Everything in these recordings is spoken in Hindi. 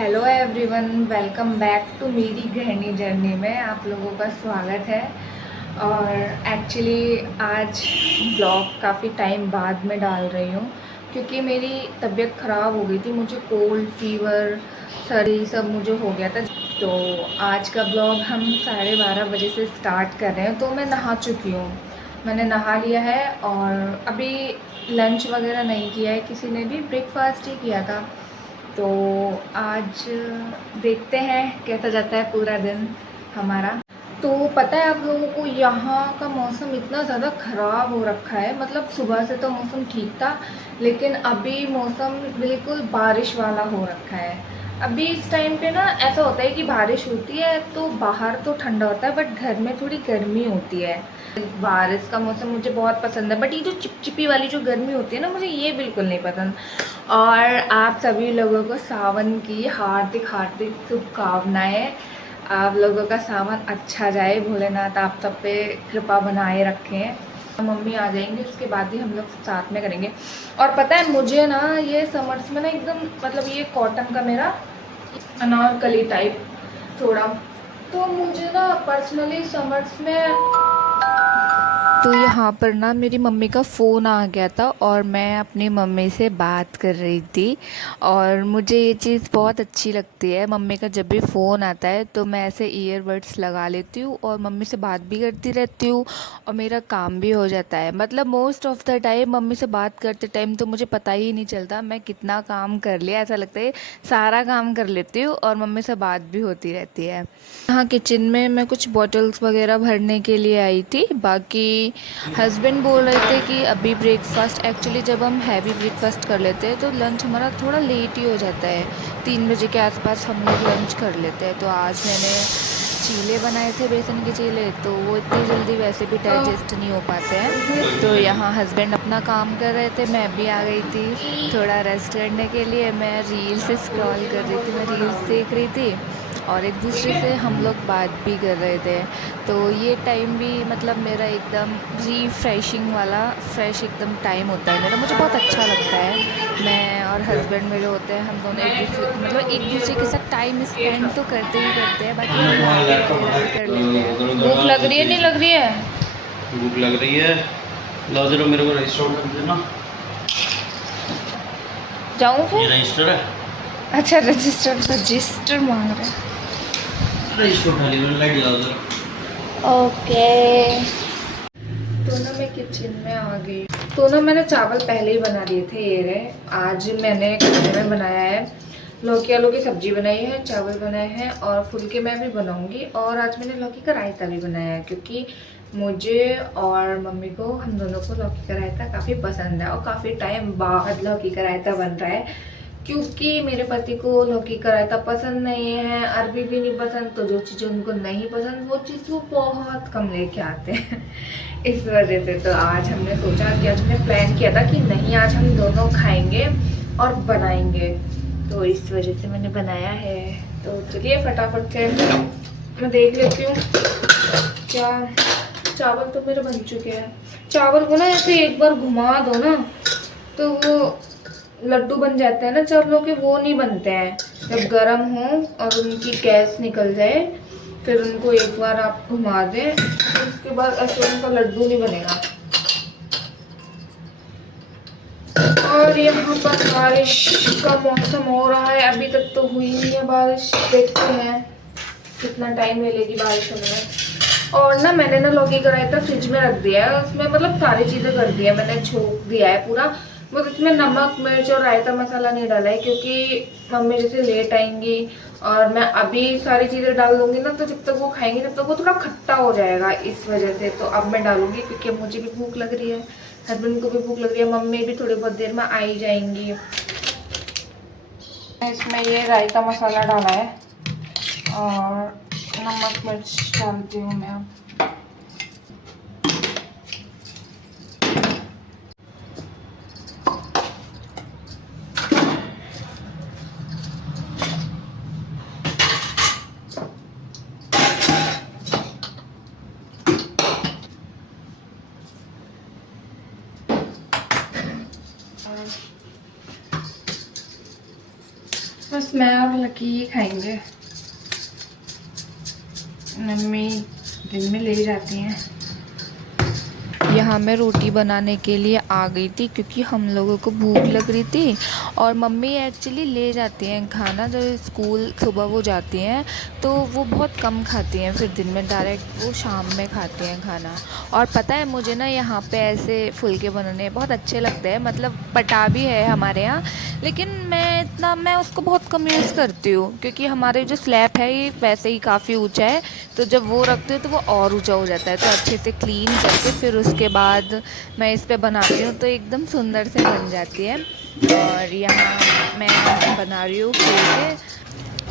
Hello everyone, welcome back to मेरी गृहिणी जर्नी में आप लोगों का स्वागत है। और एक्चुअली आज ब्लॉग काफ़ी टाइम बाद में डाल रही हूँ क्योंकि मेरी तबीयत ख़राब हो गई थी। मुझे कोल्ड फीवर सर्दी सब मुझे हो गया था। तो आज का ब्लॉग हम 12:30 बजे से स्टार्ट कर रहे हैं। तो मैं नहा चुकी हूँ, मैंने नहा लिया है और अभी लंच वगैरह नहीं किया है किसी ने भी, ब्रेकफास्ट ही किया था। तो आज देखते हैं कैसा जाता है पूरा दिन हमारा। तो पता है आप लोगों को, यहाँ का मौसम इतना ज़्यादा ख़राब हो रखा है। मतलब सुबह से तो मौसम ठीक था, लेकिन अभी मौसम बिल्कुल बारिश वाला हो रखा है। अभी इस टाइम पे ना ऐसा होता है कि बारिश होती है तो बाहर तो ठंडा होता है, बट घर में थोड़ी गर्मी होती है। बारिश का मौसम मुझे बहुत पसंद है, बट ये जो चिपचिपी वाली जो गर्मी होती है ना, मुझे ये बिल्कुल नहीं पसंद। और आप सभी लोगों को सावन की हार्दिक हार्दिक शुभकामनाएं। आप लोगों का सावन अच्छा जाए, भोलेनाथ आप सब पे कृपा बनाए रखें। मम्मी आ जाएंगे उसके बाद ही हम लोग साथ में करेंगे। और पता है मुझे ना ये समर्स में ना एकदम, मतलब ये कॉटन का मेरा अनारकली टाइप थोड़ा, तो मुझे ना पर्सनली समर्स में तो यहाँ पर ना मेरी मम्मी का फ़ोन आ गया था और मैं अपनी मम्मी से बात कर रही थी। और मुझे ये चीज़ बहुत अच्छी लगती है, मम्मी का जब भी फ़ोन आता है तो मैं ऐसे ईयरबड्स लगा लेती हूँ और मम्मी से बात भी करती रहती हूँ और मेरा काम भी हो जाता है। मतलब most of the time mummy से बात करते टाइम तो मुझे पता ही नहीं चलता मैं कितना काम कर लिया, ऐसा लगता है सारा काम कर लेती हूँ और मम्मी से बात भी होती रहती है। यहाँ किचन में मैं कुछ बॉटल्स वगैरह भरने के लिए आई थी। बाकी हस्बैंड बोल रहे थे कि अभी ब्रेकफास्ट, एक्चुअली जब हम हैवी ब्रेकफास्ट कर लेते हैं तो लंच हमारा थोड़ा लेट ही हो जाता है। 3 बजे के आसपास हम लोग लंच कर लेते हैं। तो आज मैंने चीले बनाए थे, बेसन के चीले, तो वो इतनी जल्दी वैसे भी डाइजेस्ट नहीं हो पाते हैं। तो यहाँ हस्बैंड अपना काम कर रहे थे, मैं भी आ गई थी थोड़ा रेस्ट करने के लिए। मैं रील्स स्क्रॉल कर रही थी, मैं रील्स देख रही थी और एक दूसरे से हम लोग बात भी कर रहे थे। तो ये टाइम भी मतलब मेरा एकदम रिफ्रेशिंग वाला फ्रेश एकदम टाइम होता है मेरा, मुझे बहुत अच्छा लगता है। मैं और हस्बैंड मेरे होते हैं, हम दोनों एक दूसरे मतलब एक दूसरे के साथ टाइम स्पेंड तो करते ही करते हैं, बाकी हम बातें वगैरह भी कर लेते हैं। भूख लग रही है, नहीं लग रही है? भूख लग रही है। लाओ जरा मेरे को रजिस्टर कर देना। जाऊँ ये फिर? रजिस्टर है। अच्छा, रजिस्टर रजिस्टर मांग रहे हैं। रजिस्टर उठा लिया, लाइट जला दो जरा। ओके। तो ना मैं किचन में आ गई। तो ना मैंने चावल पहले ही बना दिए थे, ये रहे। आज मैंने खाने में बनाया है लौकी आलू की सब्जी बनाई है, चावल बनाए हैं और फुलके मैं भी बनाऊंगी। और आज मैंने लौकी का रायता भी बनाया है क्योंकि मुझे और मम्मी को, हम दोनों को लौकी का रायता काफ़ी पसंद है और काफ़ी टाइम बाद लौकी का रायता बन रहा है क्योंकि मेरे पति को लौकी का रायता पसंद नहीं है, अरबी भी नहीं पसंद। तो जो चीज़ें उनको नहीं पसंद वो चीज़ वो बहुत कम लेके आते हैं इस वजह से। तो आज हमने सोचा कि आज हमने प्लान किया था कि नहीं, आज हम दोनों खाएंगे और बनाएंगे, तो इस वजह से मैंने बनाया है। तो चलिए फटाफट से मैं देख लेती हूँ क्या। चावल तो मेरे बन चुके हैं। चावल को ना ऐसे एक बार घुमा दो ना तो वो लड्डू बन जाते हैं ना चावलों के, वो नहीं बनते हैं। जब गर्म हो और उनकी गैस निकल जाए फिर उनको एक बार आप घुमा दें, उसके बाद ऐसे उनका लड्डू नहीं बनेगा। और यहाँ पर बारिश का मौसम हो रहा है, अभी तक तो हुई नहीं है बारिश, देखते हैं कितना टाइम मिलेगी बारिश होने में। और ना मैंने ना लौकी का रायता फ्रिज में रख दिया है, उसमें मतलब सारी चीज़ें कर दी है मैंने, छोंक दिया है पूरा। बस इसमें नमक मिर्च और रायता मसाला नहीं डाला है क्योंकि मम्मी जैसे लेट आएंगी और मैं अभी सारी चीज़ें डाल दूंगी ना तो जब तक वो खाएंगी तब तक वो थोड़ा खट्टा हो जाएगा, इस वजह से। तो अब मैं डालूंगी क्योंकि मुझे भी भूख लग रही है, हस्बैंड को भी भूख लग रही है, मम्मी भी थोड़ी बहुत देर में आ ही जाएंगी। इसमें ये रायता मसाला डाला है और नमक मिर्च डालती हूँ मैं। मैं बस मैं और लकी ही खाएंगे। मम्मी दिन में ले जाती हैं। यहाँ मैं रोटी बनाने के लिए आ गई थी क्योंकि हम लोगों को भूख लग रही थी और मम्मी एक्चुअली ले जाती हैं खाना। जब स्कूल सुबह वो जाती हैं तो वो बहुत कम खाती हैं, फिर दिन में डायरेक्ट वो शाम में खाती हैं खाना। और पता है मुझे ना यहाँ पे ऐसे फुलके बनाने बहुत अच्छे लगते हैं। मतलब पटा भी है हमारे यहाँ, लेकिन मैं उसको बहुत कम यूज़ करती हूँ क्योंकि हमारे जो स्लैब है ये वैसे ही काफ़ी ऊंचा है, तो जब वो रखते हो तो वो और ऊंचा हो जाता है। तो अच्छे से क्लीन करके फिर उसके बाद मैं इस पे बनाती हूँ तो एकदम सुंदर से बन जाती है। और यहाँ मैं बना रही हूँ फुलके।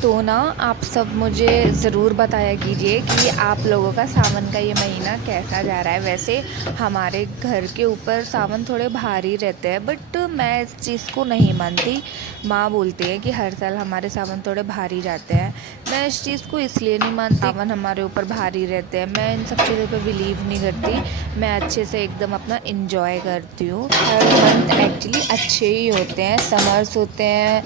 तो ना आप सब मुझे ज़रूर बताया कीजिए कि आप लोगों का सावन का ये महीना कैसा जा रहा है। वैसे हमारे घर के ऊपर सावन थोड़े भारी रहते हैं, बट मैं इस चीज़ को नहीं मानती। माँ बोलती है कि हर साल हमारे सावन थोड़े भारी जाते हैं। मैं इस चीज़ को इसलिए नहीं मानती सावन हमारे ऊपर भारी रहते हैं, मैं इन सब चीज़ों पर बिलीव नहीं करती। मैं अच्छे से एकदम अपना इंजॉय करती हूँ। हर मंथ एक्चुअली अच्छे ही होते हैं। समर्स होते हैं,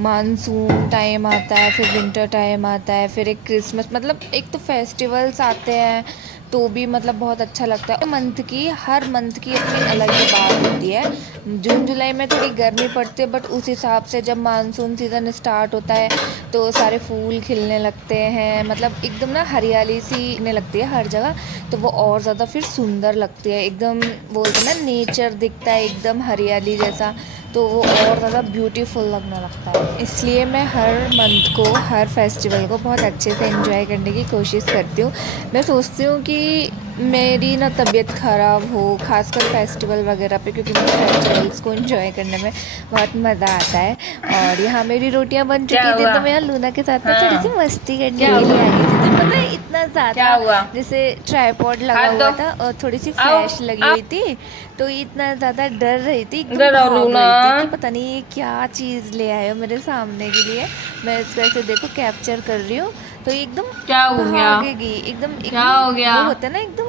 मानसून टाइम आता है, फिर विंटर टाइम आता है, फिर एक क्रिसमस, मतलब एक तो फेस्टिवल्स आते हैं तो भी मतलब बहुत अच्छा लगता है। हर मंथ की अपनी अलग ही बात होती है। जून जुलाई में थोड़ी गर्मी पड़ती है, बट उस हिसाब से जब मानसून सीज़न स्टार्ट होता है तो सारे फूल खिलने लगते हैं। मतलब एकदम ना हरियाली सी दिखने लगती है हर जगह, तो वो और ज़्यादा फिर सुंदर लगती है। एकदम बोलते हैं ना नेचर दिखता है एकदम हरियाली जैसा, तो वो और ज़्यादा ब्यूटीफुल लगने लगता है। इसलिए मैं हर मंथ को, हर फेस्टिवल को बहुत अच्छे से एंजॉय करने की कोशिश करती हूँ। मैं सोचती हूँ कि मेरी ना तबीयत ख़राब हो खासकर फेस्टिवल वगैरह पे, क्योंकि मुझे फेस्टिवल्स को एंजॉय करने में बहुत मज़ा आता है। और यहाँ मेरी रोटियाँ बन चुकी थी तो मैं यहाँ लूना के साथ में थोड़ी सी मस्ती करने के लिए आई थी। तो पता है इतना ज़्यादा जैसे ट्राइपॉड लगा हुआ था और थोड़ी सी फ्लैश लगी हुई थी, तो इतना ज़्यादा डर रही थी, एकदम भाग रही थी कि पता नहीं ये क्या चीज़ ले आए हो मेरे सामने के लिए। मैं इसको ऐसे देखो कैप्चर कर रही हूँ तो एकदम क्या हो गया? भागेगी एकदम। क्या हो गया? वो होता है ना एकदम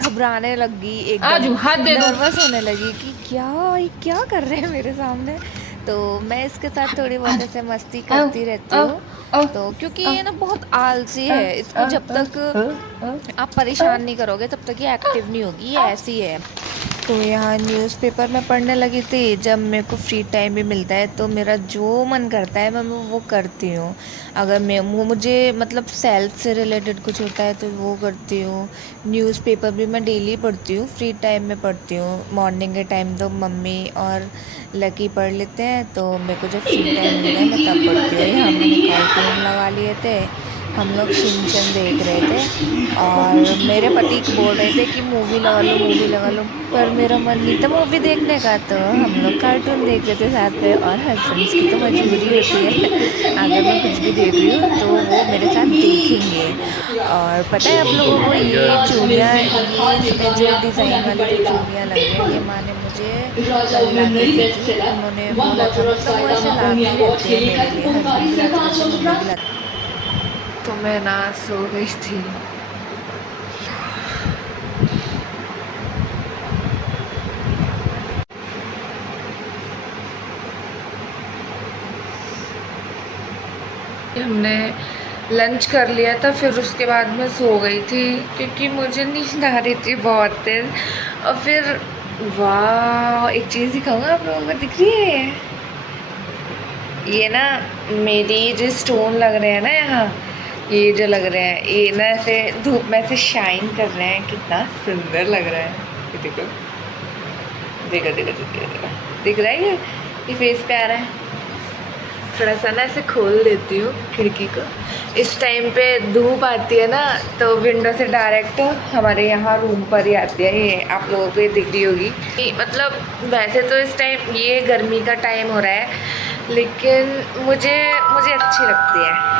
घबराने लगी, आजू एकदम हाथ दे दो। नर्वस होने लगी कि ये क्या कर रहे हैं मेरे सामने। तो मैं इसके साथ थोड़ी बहुत ऐसे मस्ती करती रहती हूँ। तो क्योंकि ये ना बहुत आलसी है, इसको जब तक आप परेशान नहीं करोगे तब तक ये एक्टिव नहीं होगी, ये ऐसी है। तो यहाँ न्यूज़पेपर में पढ़ने लगी थी। जब मेरे को फ्री टाइम भी मिलता है तो मेरा जो मन करता है मैं वो करती हूँ। अगर मुझे मतलब सेल्फ से रिलेटेड कुछ होता है तो वो करती हूँ। न्यूज़पेपर भी मैं डेली पढ़ती हूँ, फ्री टाइम में पढ़ती हूँ। मॉर्निंग के टाइम तो मम्मी और लकी पढ़ लेते हैं, तो मेरे को जब फ्री टाइम मिलता है मैं तब पढ़ती हूँ। यहाँ मैंने कार्टून लगा लिए थे, हम लोग शिनचैन देख रहे थे और मेरे पति बोल रहे थे कि मूवी लगा लो, पर मेरा मन नहीं था मूवी देखने का, तो हम लोग कार्टून देख रहे थे साथ में। और हस्बैंड्स की तो मजबूरी होती है अगर मैं कुछ भी देख रही हूँ तो वो मेरे साथ देखेंगे। और पता है आप लोगों को ये चूड़ियाँ, ये जो डिज़ाइन वाली जो चूड़ियाँ लग रही हैं, ये माँ ने मुझे कल ला के दी थी। उन्होंने बोला था, मतलब वो ऐसे लाती रहती है मेरे लिए, हस्बैंड भी लाते रहते, मम्मी भी लाती। तो मैं ना सो गई थी। हमने लंच कर लिया था, फिर उसके बाद मैं सो गई थी क्योंकि मुझे नींद आ रही थी बहुत तेज। और फिर वाह, एक चीज़ दिखाऊंगा आप लोगों को, दिख रही है ये ना मेरी जो स्टोन लग रहे हैं ना यहाँ, ये जो लग रहे हैं ये ना ऐसे धूप में से शाइन कर रहे हैं, कितना सुंदर लग रहा है। ये देखो देखो देखो देखो देखो, दिख रहा है ये फेस पे आ रहा है। थोड़ा सा ना ऐसे खोल देती हूँ खिड़की को, इस टाइम पे धूप आती है ना तो विंडो से डायरेक्ट हमारे यहाँ रूम पर ही आती है। ये आप लोगों को ये दिख रही होगी। मतलब वैसे तो इस टाइम ये गर्मी का टाइम हो रहा है, लेकिन मुझे अच्छी लगती है।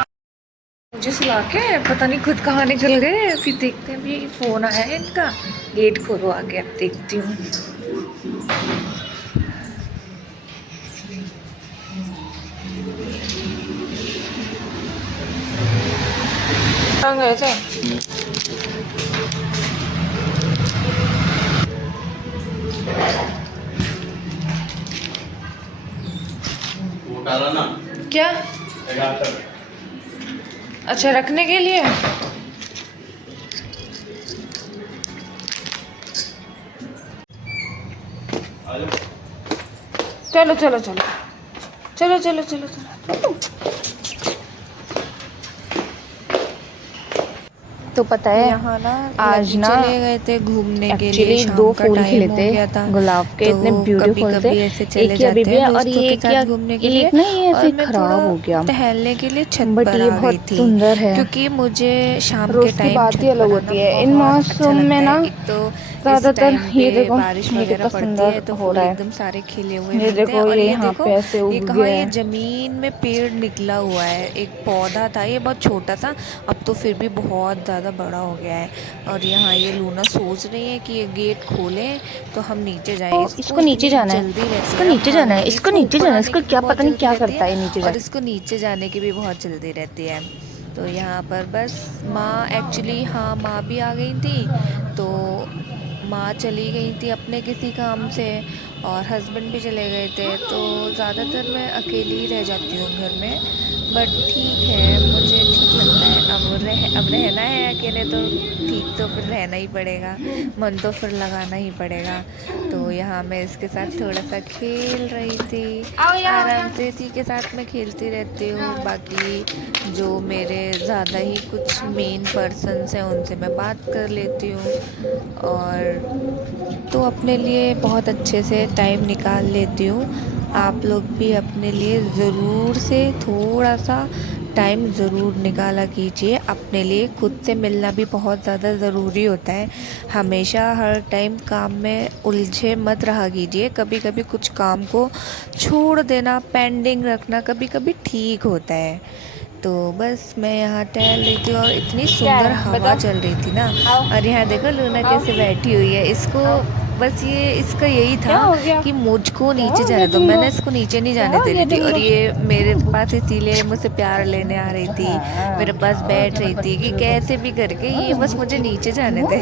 मुझे सुला के पता नहीं खुद कहाँ निकल गए। फिर देखते हैं, अभी फ़ोन आया है इनका, गेट खोलो आगे, अब देखती हूँ। कहाँ गए थे? वो डाला ना, क्या? अच्छा, रखने के लिए। चलो चलो चलो चलो चलो चलो चलो। तो पता है यहाँ ना आज ना चले गए थे घूमने के लिए, एक्चुअली शाम दो का फूल खिले टाइम हो थे गया था। गुलाब के, तो इतने कभी ब्यूटीफुल थे। कभी ऐसे एक चले ही अभी जाते भी हैं है और दोस्तों ये के क्या, साथ घूमने के लिए। एक ना ये ऐसे और मैं खराब थोड़ा हो गया, टहलने के लिए छत बट पर ये आ गई बहुत थी, सुंदर है। क्योंकि मुझे शाम के रोज की टाइम बात ही छत अलग पर आना होती है इन बहुत अच्छा मौसम में लगता है। ना। एक तो इस ज्यादातर टाइम पे ये देखो, बारिश ये वगैरह कितना पड़ती सुंदर है तो हो फूल रहा है। एकदम सारे खिले हुए ये मिलते हैं। देखो, और ये ये यहाँ देखो, पे ऐसे ये उग कहाँ, गया ये है। जमीन में पेड़ निकला हुआ है। एक पौधा था, ये बहुत छोटा सा, अब तो फिर भी बहुत ज़्यादा बड़ा हो गया है। और यहाँ ये लूना सोच रही है कि ये गेट खोलें तो हम नीचे जाएं। इसको इसको नीचे इतनी जाना है, जल्दी रहती इसको है ना नीचे जाना है, भागने की, इसको इसको नीचे ऊपर जाना है, आने इसको की भी क्या बहुत पता नहीं जल्दी क्या रहती करता है है नीचे और जाके। इसको नीचे जाने की भी बहुत जल्दी रहती है। तो यहाँ पर बस माँ, एक्चुअली हाँ माँ भी आ गई थी। तो माँ चली गई थी अपने किसी काम से और हस्बैंड भी चले गए थे, तो ज़्यादातर मैं अकेली ही रह जाती हूँ घर में। बट ठीक है, मुझे ठीक लगता है। अब रहना है अकेले तो ठीक, तो फिर रहना ही पड़ेगा, मन तो फिर लगाना ही पड़ेगा। तो यहाँ मैं इसके साथ थोड़ा सा खेल रही थी, आराम से इसी के साथ मैं खेलती रहती हूँ। बाकी जो मेरे ज़्यादा ही कुछ मेन पर्सन्स हैं उनसे मैं बात कर लेती हूँ। और तो अपने लिए बहुत अच्छे से टाइम निकाल लेती हूँ। आप लोग भी अपने लिए ज़रूर से थोड़ा सा टाइम ज़रूर निकाला कीजिए। अपने लिए खुद से मिलना भी बहुत ज़्यादा ज़रूरी होता है। हमेशा हर टाइम काम में उलझे मत रहा कीजिए। कभी कभी कुछ काम को छोड़ देना, पेंडिंग रखना कभी कभी ठीक होता है। तो बस मैं यहाँ टहल रही थी और इतनी क्या सुंदर है हवा बताओ। चल रही थी ना। आओ और यहाँ देखो लूना आओ कैसे बैठी हुई है। इसको आओ। बस ये, इसका यही क्या था हो गया, कि मुझको क्या नीचे हो गया जाने दो। तुमको, मैंने इसको नीचे नहीं क्या जाने हो दे रही गया थी और तुमको। ये मेरे पास इसीलिए मुझसे प्यार लेने आ रही थी, हाँ, मेरे क्या पास हो बैठ गया रही थी कि बच्चे को। कैसे भी करके ये बस मुझे नीचे जाने दे।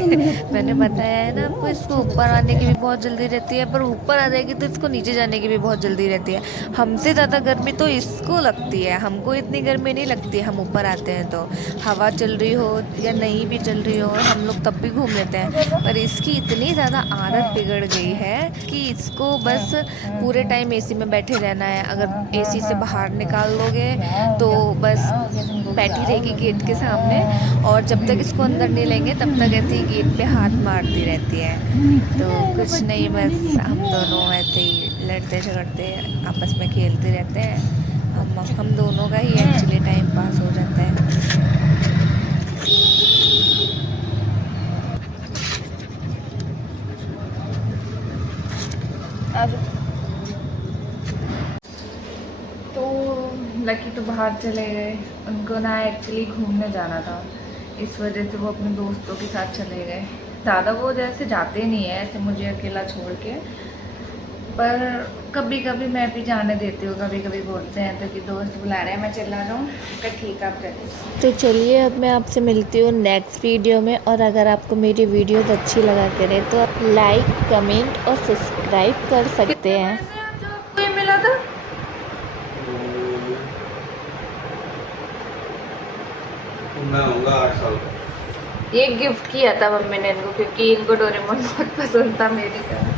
मैंने बताया है ना आपको, इसको ऊपर आने की भी बहुत जल्दी रहती है, पर ऊपर आ जाएगी तो इसको नीचे जाने की भी बहुत जल्दी रहती है। हमसे ज़्यादा गर्मी तो इसको लगती है, हमको इतनी गर्मी नहीं लगती। हम ऊपर आते हैं तो हवा चल रही हो या नहीं भी चल रही हो हम लोग तब भी घूम लेते हैं। पर इसकी इतनी ज़्यादा आदत बिगड़ गई है कि इसको बस पूरे टाइम एसी में बैठे रहना है। अगर एसी से बाहर निकाल लोगे तो बस बैठी रहेगी गेट के सामने, और जब तक इसको अंदर नहीं लेंगे तब तक ऐसे ही गेट पे हाथ मारती रहती है। तो कुछ नहीं, बस हम दोनों ऐसे ही लड़ते झगड़ते आपस में खेलते रहते हैं। हम दोनों का ही एक्चुअली टाइम पास हो जाता है। तो लकी तो बाहर चले गए, उनको ना एक्चुअली घूमने जाना था, इस वजह से वो अपने दोस्तों के साथ चले गए। ज़्यादा वो जैसे जाते नहीं है ऐसे मुझे अकेला छोड़ के, पर कभी कभी मैं भी जाने देती हूँ। कभी कभी बोलते हैं तो कि दोस्त बुला रहे हैं मैं चला जाऊँ, तो ठीक है आप चले। तो चलिए अब मैं आपसे मिलती हूँ नेक्स्ट वीडियो में। और अगर आपको मेरी वीडियोस अच्छी लगा करें तो आप लाइक, कमेंट और सब्सक्राइब कर सकते हैं। जो आपको ये मिला था, मैं होऊंगा 8 साल का। ये गिफ्ट किया था मम्मी ने इनको, क्योंकि इनको डोरेमोन बहुत पसंद था मेरी तरह।